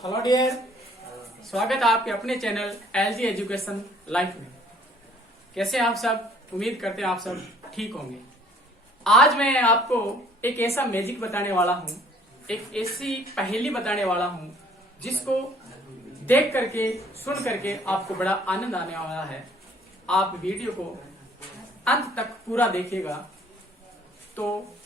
Hello dear, स्वागत है आपके अपने चैनल एलजी एजुकेशन लाइफ में। कैसे आप सब? उम्मीद करते हैं आप सब ठीक होंगे। आज मैं आपको एक ऐसा मैजिक बताने वाला हूँ, एक ऐसी पहेली बताने वाला हूँ जिसको देख करके सुन करके आपको बड़ा आनंद आने वाला है। आप वीडियो को अंत तक पूरा देखिएगा तो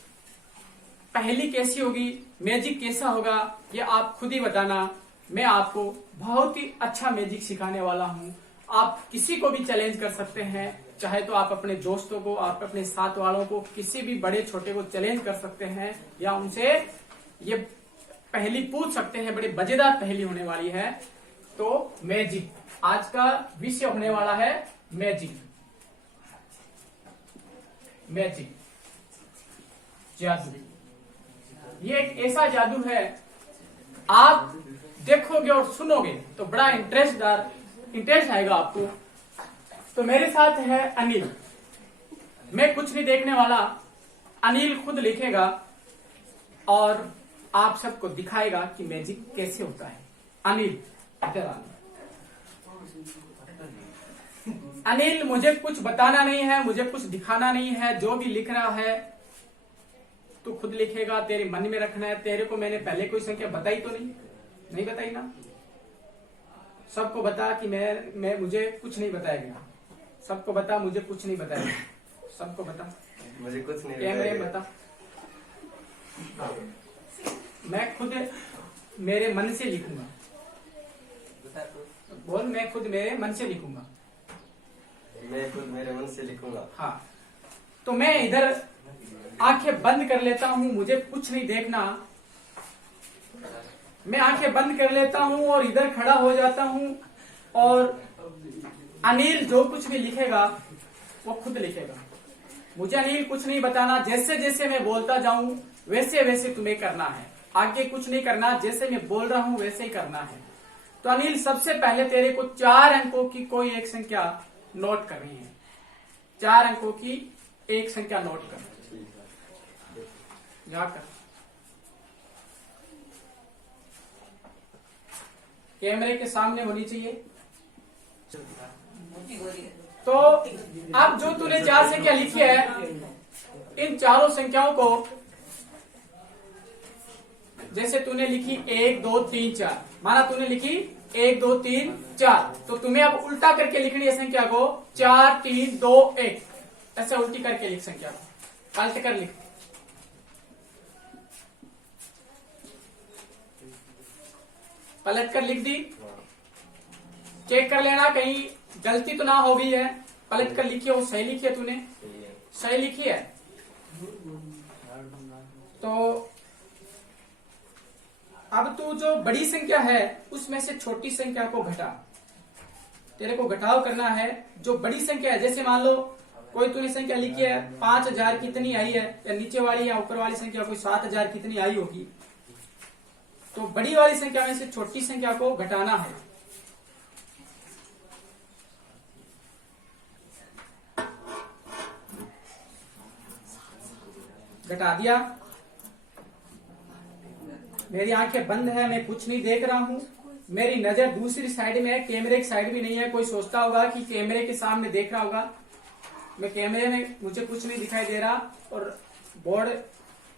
पहेली कैसी होगी, मैजिक कैसा होगा, ये आप खुद ही बताना। मैं आपको बहुत ही अच्छा मैजिक सिखाने वाला हूँ। आप किसी को भी चैलेंज कर सकते हैं, चाहे तो आप अपने दोस्तों को, आप अपने साथ वालों को, किसी भी बड़े छोटे को चैलेंज कर सकते हैं या उनसे ये पहेली पूछ सकते हैं। बड़ी मजेदार पहेली होने वाली है। तो मैजिक, आज का विषय होने वाला है मैजिक। मैजिक जादू, ये एक ऐसा जादू है, आप देखोगे और सुनोगे तो बड़ा इंटरेस्ट आएगा आपको। तो मेरे साथ है अनिल। मैं कुछ नहीं देखने वाला, अनिल खुद लिखेगा और आप सबको दिखाएगा कि मैजिक कैसे होता है। अनिल इधर आना। अनिल, मुझे कुछ बताना नहीं है, मुझे कुछ दिखाना नहीं है। जो भी लिख रहा है तू खुद लिखेगा, तेरे मन में रखना है। तेरे को मैंने पहले कोई संख्या बताई तो नहीं बताई ना? सबको बता कि मैं मुझे कुछ नहीं बताया गया। सबको बता मुझे कुछ नहीं बताया गया। सबको बता मुझे कुछ नहीं कैमरे बता। मैं खुद मेरे मन से लिखूंगा। बोल, मैं खुद मेरे मन से लिखूंगा। मैं खुद मेरे मन से लिखूंगा। हाँ, तो मैं इधर आंखें बंद कर लेता हूँ, मुझे कुछ नहीं देखना। मैं आंखें बंद कर लेता हूँ और इधर खड़ा हो जाता हूँ और अनिल जो कुछ भी लिखेगा वो खुद लिखेगा। मुझे अनिल कुछ नहीं बताना। जैसे जैसे मैं बोलता जाऊं वैसे वैसे तुम्हें करना है। आगे कुछ नहीं करना, जैसे मैं बोल रहा हूं वैसे ही करना है। तो अनिल, सबसे पहले तेरे को 4 अंकों की कोई एक संख्या नोट करनी है। 4 अंकों की एक संख्या नोट कर। कर कैमरे के सामने होनी चाहिए। तो अब जो तूने 4 संख्या लिखी है, इन चारों संख्याओं को, जैसे तूने लिखी 1 2 3 4, माना तूने लिखी 1 2 3 4, तो तुम्हें अब उल्टा करके लिखनी है संख्या को। 4 3 2 1, ऐसे उल्टी करके लिख संख्या को, पलट कर लिख। पलट कर लिख दी। चेक कर लेना कहीं गलती तो ना हो गई है। पलट कर लिखी है, वो सही लिखी है तूने? सही लिखी है। तो अब तू जो बड़ी संख्या है उसमें से छोटी संख्या को घटा। तेरे को घटाव करना है। जो बड़ी संख्या है, जैसे मान लो कोई तूने संख्या लिखी है 5000 कितनी आई है, या नीचे वाली या ऊपर वाली संख्या कोई 7000 कितनी आई होगी, तो बड़ी वाली संख्या में से छोटी संख्या को घटाना है। घटा दिया। मेरी आंखें बंद है, मैं कुछ नहीं देख रहा हूं। मेरी नजर दूसरी साइड में है, कैमरे की साइड भी नहीं है। कोई सोचता होगा कि कैमरे के सामने देख रहा होगा। मैं कैमरे में, मुझे कुछ नहीं दिखाई दे रहा और बोर्ड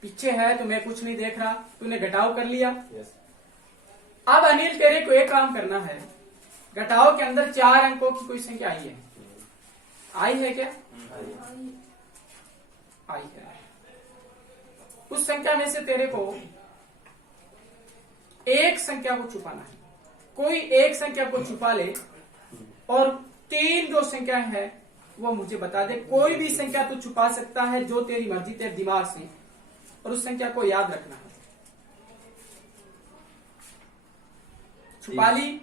पीछे है तो मैं कुछ नहीं देख रहा। तूने घटाव कर लिया। अब अनिल, तेरे को एक काम करना है। घटाव के अंदर 4 अंकों की कोई संख्या आई है। आई है क्या? आई है। उस संख्या में से तेरे को एक संख्या को छुपाना है। कोई एक संख्या को छुपा ले और 3 जो संख्या है वो मुझे बता दे। कोई भी संख्या तू छुपा सकता है, जो तेरी मर्जी, तेरे दिमाग से, और उस संख्या को याद रखना है। छुपा ली?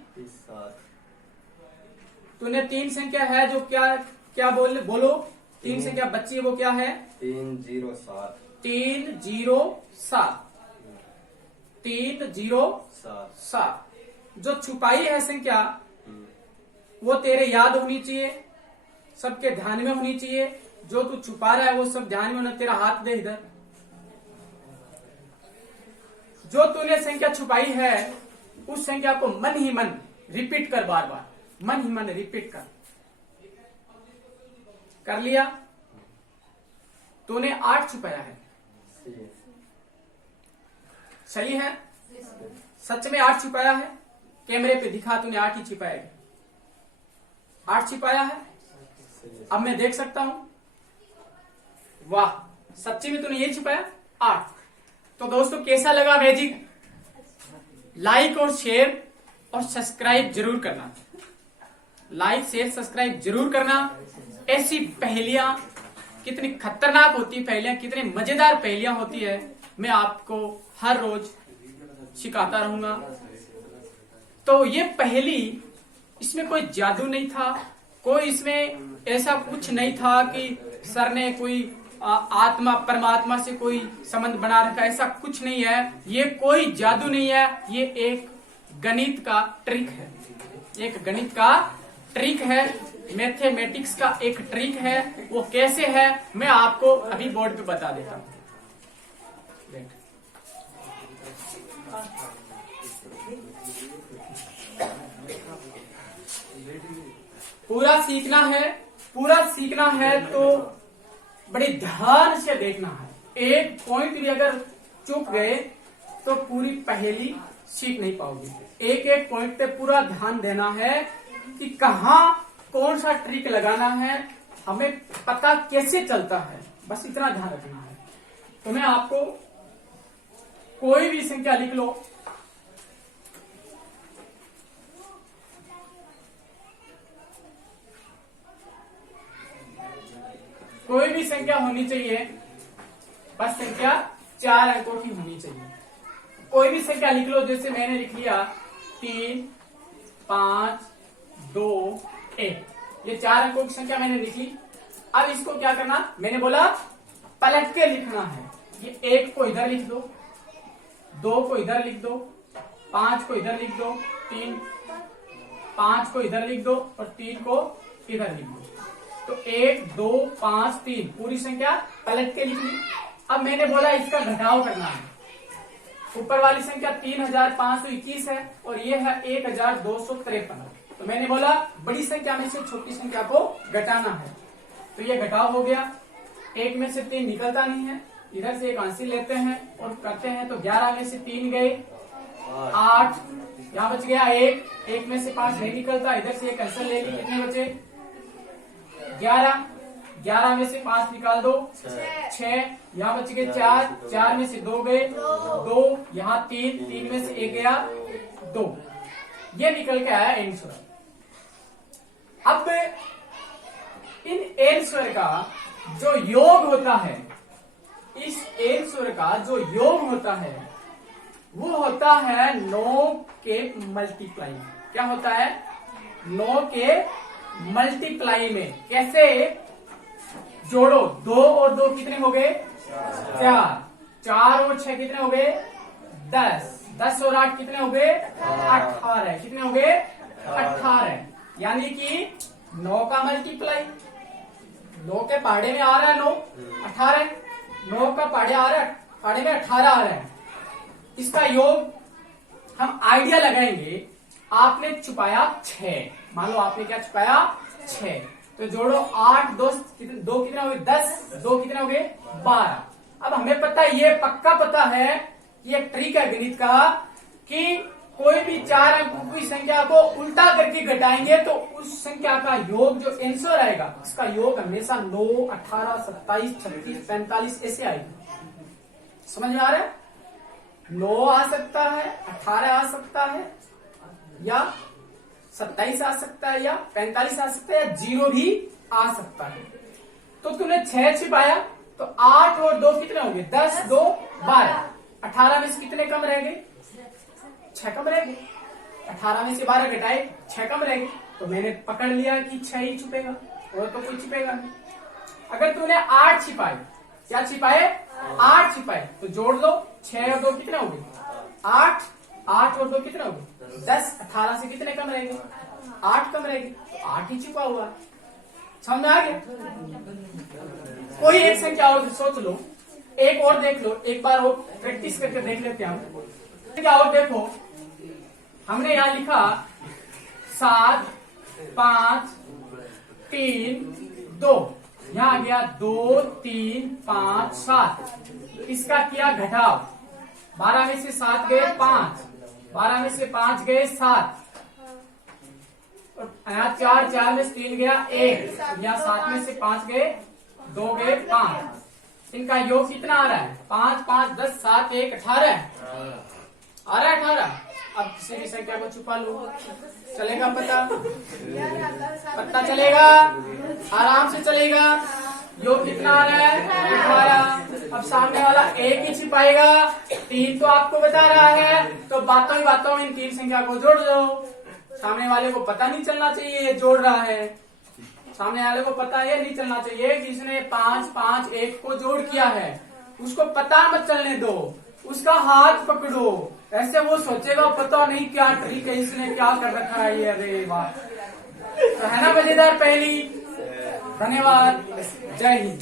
तूने 3 संख्या है जो क्या बोलो 3 संख्या बच्ची है, वो क्या है? 307। 307। 307 जो छुपाई है संख्या, वो तेरे याद होनी चाहिए, सबके ध्यान में होनी चाहिए। जो तू छुपा रहा है वो सब ध्यान में होना। तेरा हाथ दे इधर। जो तूने संख्या छुपाई है उस संख्या को मन ही मन रिपीट कर, बार बार मन ही मन रिपीट कर लिया। तूने 8 छिपाया है, सही है? सच में 8 छिपाया है? कैमरे पे दिखा, तूने 8 ही छिपाया है, 8 छिपाया है। अब मैं देख सकता हूं, वाह, सच्ची में तूने ये छिपाया 8। तो दोस्तों कैसा लगा मैजिक? लाइक और शेयर और सब्सक्राइब जरूर करना, लाइक शेयर सब्सक्राइब जरूर करना। ऐसी पहेलियां कितनी खतरनाक होती है, पहेलियां कितनी मजेदार पहेलियां होती है, मैं आपको हर रोज सिखाता रहूंगा। तो ये पहेली, इसमें कोई जादू नहीं था, कोई इसमें ऐसा कुछ नहीं था कि सर ने कोई आत्मा परमात्मा से कोई संबंध बना रखा, ऐसा कुछ नहीं है। ये कोई जादू नहीं है, ये एक गणित का ट्रिक है, एक गणित का ट्रिक है, मैथमेटिक्स का एक ट्रिक है। वो कैसे है मैं आपको अभी बोर्ड पे बता देता हूं। पूरा सीखना है तो बड़े ध्यान से देखना है। एक पॉइंट भी अगर चूक गए तो पूरी पहेली सीख नहीं पाओगे। एक एक पॉइंट पे पूरा ध्यान देना है कि कहाँ कौन सा ट्रिक लगाना है, हमें पता कैसे चलता है, बस इतना ध्यान रखना है। तो मैं आपको कोई भी संख्या लिख लो, कोई भी संख्या होनी चाहिए, बस संख्या 4 अंकों की होनी चाहिए। कोई भी संख्या लिख लो, जैसे मैंने लिख लिया 3, 5, 2, 1, ये 4 अंकों की संख्या मैंने लिखी। अब इसको क्या करना, मैंने बोला पलट के लिखना है। ये 1 को इधर लिख दो, 2 को इधर लिख दो, 5 को इधर लिख दो, 5 को इधर लिख दो और 3 को इधर लिख दो। तो 1, 2, 5, 3 पूरी संख्या पलट के लिख ली। अब मैंने बोला इसका घटाव करना है। ऊपर वाली संख्या 3521 है और ये है 1253। तो मैंने बोला बड़ी संख्या में से छोटी संख्या को घटाना है। तो ये घटाव हो गया। 1 में से 3 निकलता नहीं है, इधर से एक आंसर लेते हैं और करते हैं। तो 11 में से 3 गए 8, यहाँ बच गया 1, 1 में से 5 नहीं निकलता, इधर से एक आंसर ले ली, कितने बचे 11, 11 में से 5 निकाल दो 6, यहाँ बच गए 4, 4 में से 2 गए 2, यहाँ 3, 3 में से 1 गया 2, ये निकल के आया आंसर। अब इन आंसर का जो योग होता है, इस आंसर का जो योग होता है वो होता है 9 के मल्टीप्लाई। क्या होता है? 9 के मल्टीप्लाई में। कैसे? जोड़ो, 2 और 2 कितने हो गए 4, 4 और 6 कितने हो गए 10, 10 और 8 कितने हो गए 18, कितने हो गए 18। यानी कि 9 का मल्टीप्लाई, 9 के पहाड़े में आ रहा है 9, 18, 9 का पहाड़े आ रहा है, पहाड़े में 18 आ रहा है। इसका योग हम आइडिया लगाएंगे। आपने छुपाया 6, मान लो आपने क्या छुपाया 6, तो जोड़ो 8, 2 कितने हो गए 10, 2 कितने हो गए 12। अब हमें पता है, ये पक्का पता है, ये ट्रिक है गणित का कि कोई भी 4 अंकों की संख्या को उल्टा करके घटाएंगे तो उस संख्या का योग जो आंसर आएगा उसका योग हमेशा 9, 18, 27, 36, 45 ऐसे आएगा। समझ में आ रहा है? 9 आ सकता है, 18 आ सकता है, या 27 आ सकता है, या 45 आ सकता है, या 0 भी आ सकता है। तो तूने 6 छिपाया तो 8 और 2 कितने हो गए 10, 2, 12। 18 में से कितने कम रह गए 6 कम रह गए। 18 में से 12 घटाए 6 कम रह गए। तो मैंने पकड़ लिया कि 6 ही छुपेगा और तो कोई छुपेगा नहीं। अगर तूने 8 छिपाए, क्या छिपाए 8 छिपाए, तो जोड़ लो 6 और 2 कितने हो गए 8, 8 और 2 कितने हो गए 10। 18 से कितने कम रहेंगे 8 कम रहेंगे, 8 ही छुपा हुआ है। समझ में आ गया? कोई एक संख्या और सोच लो, एक और देख लो, एक बार और प्रैक्टिस करके देख लेते हैं हम। क्या और देखो, हमने यहाँ लिखा 7 5 3 2, यहाँ आ गया 2 3 5 7। इसका किया घटाव, 12 में से 7 गए 5, 12 में से 5 गए 7, यहाँ 4, 4 में से 3 गया 1, यहाँ 7 में से 5 गए 2 गए 5। इनका योग कितना आ रहा है? 5 5 10 7 1 18 आ रहा है 18। अब किसी भी संख्या को छुपा लो, चलेगा पता चलेगा, आराम से चलेगा। योग कितना आ रहा है? 18। अब सामने वाला 1 ही छिपाएगा, 3 तो आपको बता रहा है, तो बातों ही बातों में इन 3 संख्या को जोड़ दो। सामने वाले को पता नहीं चलना चाहिए ये जोड़ रहा है, सामने वाले को पता ये नहीं चलना चाहिए कि इसने 5 5 1 को जोड़ किया है। उसको पता मत चलने दो, उसका हाथ पकड़ो, ऐसे वो सोचेगा पता नहीं क्या ट्रिक है, इसने क्या कर रखा है ये। अरे वाह, तो है ना मजेदार पहली। धन्यवाद, जय हिंद।